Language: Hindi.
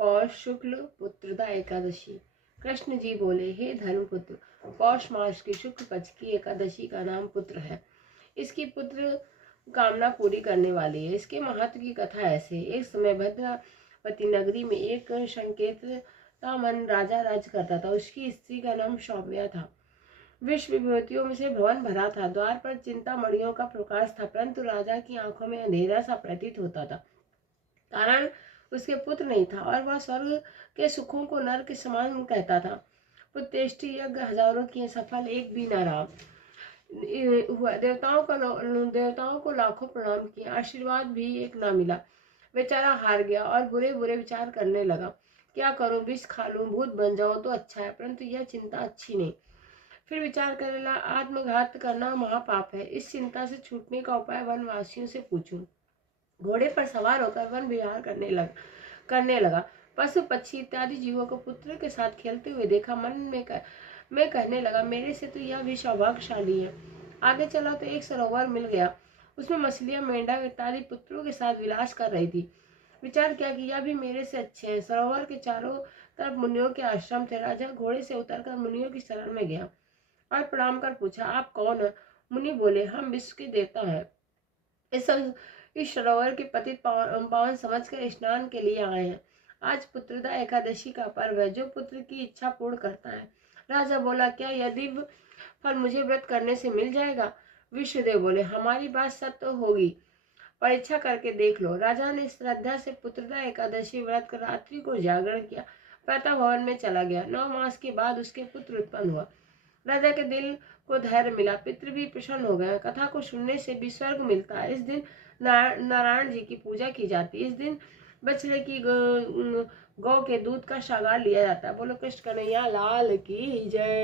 पौष शुक्ल पुत्रदा एकादशी। कृष्ण जी बोले, हे धर्मपुत्र, पौष मास की शुक्ल पक्ष की एकादशी का नाम पुत्र है। इसकी पुत्र कामना पूरी करने वाली है। इसके महत्व की कथा ऐसे। एक समय भद्रावती नगरी में एक संकेत मन राजा राज करता था। उसकी स्त्री का नाम सौम्या था। विश्व विभूतियों में से भवन भरा था। द्वार पर चिंतामणियों का प्रकाश था, परंतु राजा की आंखों में अंधेरा सा प्रतीत होता था। कारण उसके पुत्र नहीं था और वह स्वर्ग के सुखों को नर के समान कहता था। पुत्रेष्टि यज्ञ हजारों किए, सफल एक भी न रहा। हुआ देवताओं को लाखों प्रणाम किए, आशीर्वाद भी एक ना मिला। बेचारा हार गया और बुरे बुरे विचार करने लगा। क्या करूं, विष खा लूं, भूत बन जाऊं तो अच्छा है, परंतु यह चिंता अच्छी नहीं। फिर विचार करने लगा, आत्मघात करना महापाप है। इस चिंता से छूटने का उपाय वनवासियों से पूछूं। घोड़े पर सवार होकर वन विहार करने लगा। पशु पक्षी इत्यादि जीवों को पुत्र के साथ खेलते हुए देखा। मन में कहने लगा, मेरे से तो यह भी सौभाग्यशाली है। आगे चला तो एक सरोवर मिल गया। उसमें मछलियां, मेंढक इत्यादि पुत्रों के साथ विलास कर रही थी। विचार किया कि यह भी मेरे से अच्छे हैं। सरोवर के चारों तरफ मुनियों के आश्रम थे। राजा घोड़े से उतरकर मुनियों की शरण में गया और प्रणाम कर पूछा, आप कौन है? मुनि बोले, हम विश्व के देवता हैं। इस सरोवर के पतित पावन समझकर स्नान के लिए आए हैं। आज पुत्रदा एकादशी का पर्व है, जो पुत्र की इच्छा पूर्ण करता है। राजा बोला, क्या यह दिव्य फल मुझे व्रत करने से मिल जाएगा? विष्णुदेव बोले, हमारी बात सत्य होगी, परीक्षा करके देख लो। राजा ने श्रद्धा से पुत्रदा एकादशी व्रत कर रात्रि को जागरण किया। प्रातः भवन में चला गया। 9 मास के बाद उसके पुत्र उत्पन्न हुआ। राजा के दिल को धैर्य मिला, पितृ भी प्रसन्न हो गए। कथा को सुनने से भी स्वर्ग मिलता है। इस दिन नारायण जी की पूजा की जाती है। इस दिन बछड़े की गौ के दूध का सागार लिया जाता है। बोलो कृष्ण कन्हैया लाल की जय।